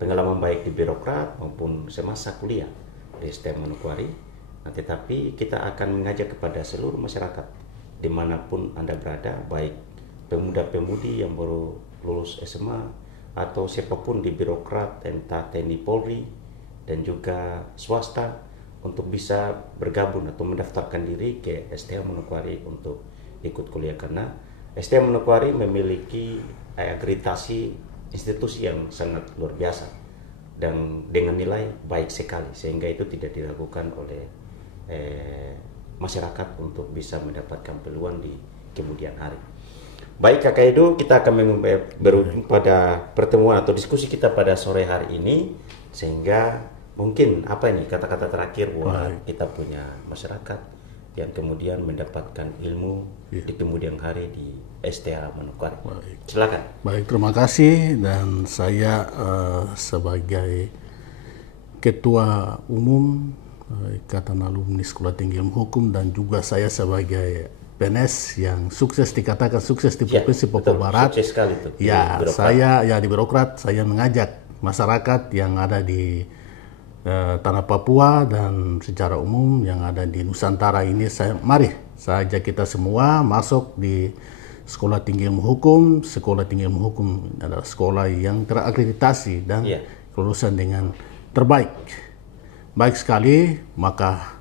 pengalaman baik di birokrat maupun semasa kuliah di STIH Manokwari. Nah, tetapi kita akan mengajak kepada seluruh masyarakat dimanapun Anda berada, baik pemuda-pemudi yang baru lulus SMA atau siapapun di birokrat, entah TNI Polri dan juga swasta, untuk bisa bergabung atau mendaftarkan diri ke STIH Manokwari untuk ikut kuliah, karena STIH Manokwari memiliki akreditasi institusi yang sangat luar biasa dan dengan nilai baik sekali, sehingga itu tidak diragukan oleh masyarakat untuk bisa mendapatkan peluang di kemudian hari. Baik Kakak Edu, kita akan berujung pada pertemuan atau diskusi kita pada sore hari ini, sehingga mungkin apa ini kata-kata terakhir buat kita punya masyarakat yang kemudian mendapatkan ilmu di kemudian hari di STIH Manokwari. Silakan. Baik, terima kasih. Dan saya sebagai Ketua Umum Ikatan Alumni Sekolah Tinggi Ilmu Hukum, dan juga saya sebagai PNS yang sukses, dikatakan sukses di Provinsi Papua Barat. Sukses sekali itu. Saya di birokrat, saya mengajak masyarakat yang ada di tanah Papua dan secara umum yang ada di Nusantara ini, mari saya ajak kita semua masuk di Sekolah Tinggi Ilmu Hukum. Sekolah Tinggi Ilmu Hukum adalah sekolah yang terakreditasi dan kelulusan dengan terbaik. Baik sekali, maka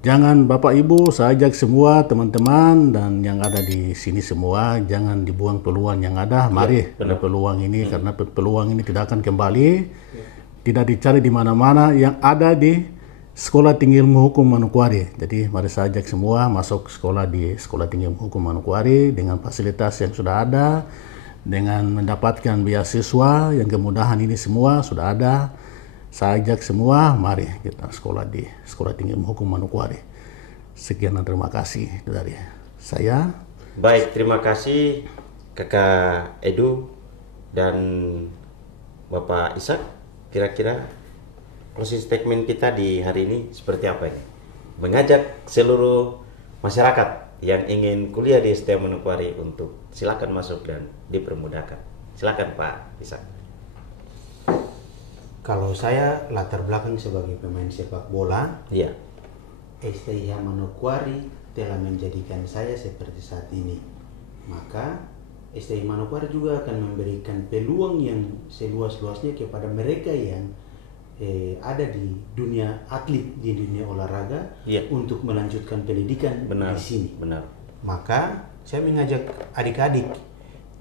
jangan Bapak Ibu, saya ajak semua teman-teman dan yang ada di sini semua, jangan dibuang peluang yang ada. Mari peluang ini, karena peluang ini tidak akan kembali, tidak dicari di mana-mana, yang ada di Sekolah Tinggi Ilmu Hukum Manokwari. Jadi mari saya ajak semua masuk sekolah di Sekolah Tinggi Ilmu Hukum Manokwari dengan fasilitas yang sudah ada, dengan mendapatkan beasiswa yang kemudahan ini semua sudah ada. Saya ajak semua, mari kita sekolah di Sekolah Tinggi Ilmu Hukum Manokwari. Sekian dan terima kasih dari saya. Baik, terima kasih Kakak Edu dan Bapak Ishak. Kira-kira closing statement kita di hari ini seperti apa ini? Mengajak seluruh masyarakat yang ingin kuliah di STIH Manokwari untuk silakan masuk dan dipermudahkan. Silakan Pak Ishak. Kalau saya latar belakang sebagai pemain sepak bola, iya. STIH Manokwari telah menjadikan saya seperti saat ini. Maka STIH Manokwari juga akan memberikan peluang yang seluas-luasnya kepada mereka yang ada di dunia atlet, di dunia olahraga, untuk melanjutkan pendidikan di sini. Benar. Maka saya mengajak adik-adik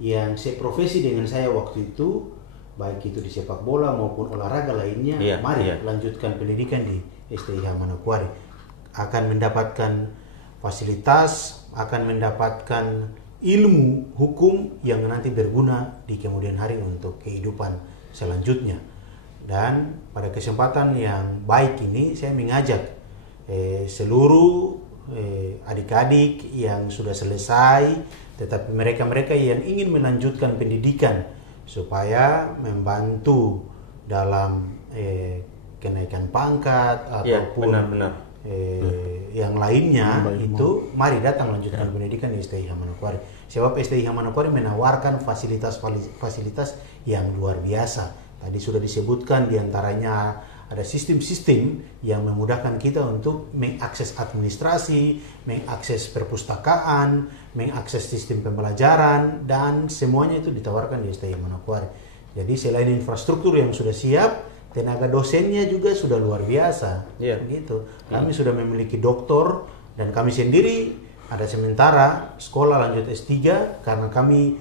yang seprofesi dengan saya waktu itu, baik itu di sepak bola maupun olahraga lainnya, mari lanjutkan pendidikan di STIH Manokwari. Akan mendapatkan fasilitas, akan mendapatkan ilmu hukum yang nanti berguna di kemudian hari untuk kehidupan selanjutnya. Dan pada kesempatan yang baik ini saya mengajak seluruh adik-adik yang sudah selesai, tetapi mereka-mereka yang ingin melanjutkan pendidikan supaya membantu dalam kenaikan pangkat ataupun yang lainnya, itu mari datang lanjutkan pendidikan di STIH Manokwari. Sebab STIH Manokwari menawarkan fasilitas yang luar biasa. Tadi sudah disebutkan diantaranya ada sistem-sistem yang memudahkan kita untuk mengakses administrasi, mengakses perpustakaan, mengakses sistem pembelajaran, dan semuanya itu ditawarkan di STIH Manokwari. Jadi selain infrastruktur yang sudah siap, tenaga dosennya juga sudah luar biasa. Begitu. Kami sudah memiliki doktor, dan kami sendiri ada sementara sekolah lanjut S3 karena kami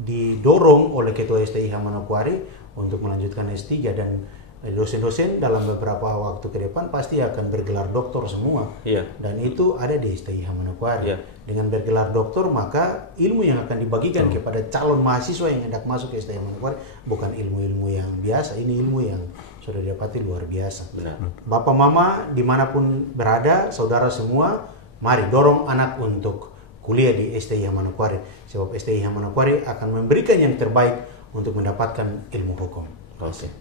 didorong oleh Ketua STIH Manokwari untuk melanjutkan S3, dan dosen-dosen dalam beberapa waktu ke depan pasti akan bergelar doktor semua. Dan itu ada di STIH Manokwari. Dengan bergelar doktor, maka ilmu yang akan dibagikan kepada calon mahasiswa yang hendak masuk ke STIH Manokwari bukan ilmu-ilmu yang biasa, ini ilmu yang sudah didapati luar biasa. Bapak Mama dimanapun berada, saudara semua, mari dorong anak untuk kuliah di STIH Manokwari, sebab STIH Manokwari akan memberikan yang terbaik untuk mendapatkan ilmu hukum.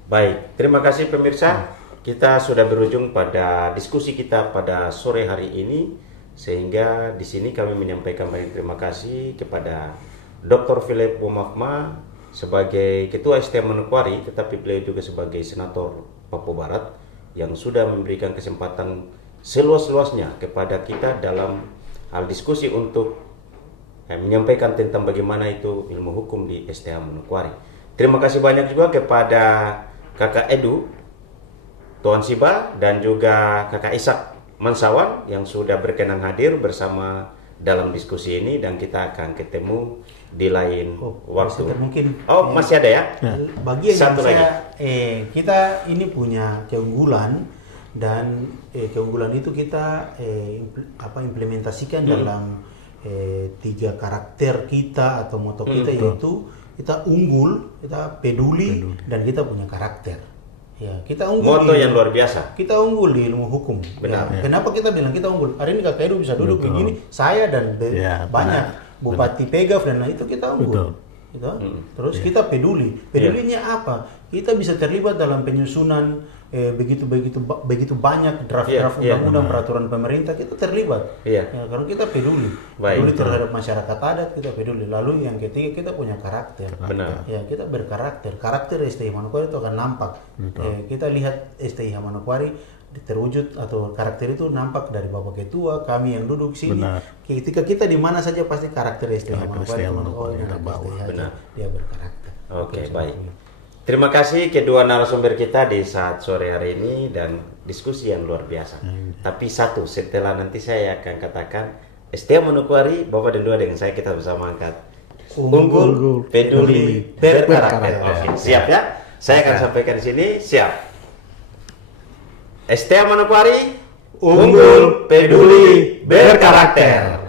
Baik, terima kasih pemirsa. Kita sudah berujung pada diskusi kita pada sore hari ini, sehingga di sini kami menyampaikan banyak terima kasih kepada Dr. Philip Womafma sebagai Ketua STIH Manokwari, tetapi beliau juga sebagai Senator Papua Barat yang sudah memberikan kesempatan seluas-luasnya kepada kita dalam hal diskusi untuk menyampaikan tentang bagaimana itu ilmu hukum di STIH Manokwari. Terima kasih banyak juga kepada Kakak Edu, Tuan Siba, dan juga Kakak Ishak Mansawan yang sudah berkenan hadir bersama dalam diskusi ini, dan kita akan ketemu di lain waktu. Mungkin masih ada ya? Bagian satu lagi. Kita ini punya keunggulan, dan keunggulan itu kita implementasikan dalam 3 karakter kita atau moto kita, yaitu kita unggul, kita peduli, dan kita punya karakter. Ya, kita unggul. Moto yang luar biasa. Kita unggul di ilmu hukum. Benar. Ya. Kenapa kita bilang kita unggul? Hari ini Kakak Edu bisa duduk begini, saya dan banyak Bupati Pegaf dan lain itu kita unggul. Gitu? Terus kita peduli. Pedulinya apa? Kita bisa terlibat dalam penyusunan begitu banyak draft undang-undang peraturan pemerintah, kita terlibat. Karena kita peduli. Peduli terhadap masyarakat adat, kita peduli. Lalu yang ketiga, kita punya karakter. Ya, kita berkarakter. Karakter STIH Manokwari itu akan nampak. Kita lihat STIH Manokwari terwujud, atau karakter itu nampak dari Bapak Ketua, kami yang duduk sini. Ketika kita di mana saja pasti karakter STIH Manokwari. Dia berkarakter. Oke, baik. Terima kasih kedua narasumber kita di saat sore hari ini, dan diskusi yang luar biasa. Tapi satu, setelah nanti saya akan katakan STIH Manokwari, Bapak dan Dua dengan saya, kita bersama angkat unggul, peduli, berkarakter. Oke, siap ya? Saya akan sampaikan di sini. Siap. STIH Manokwari, unggul, peduli, berkarakter.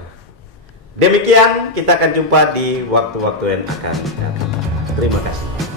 Demikian, kita akan jumpa di waktu-waktu yang akan datang. Terima kasih.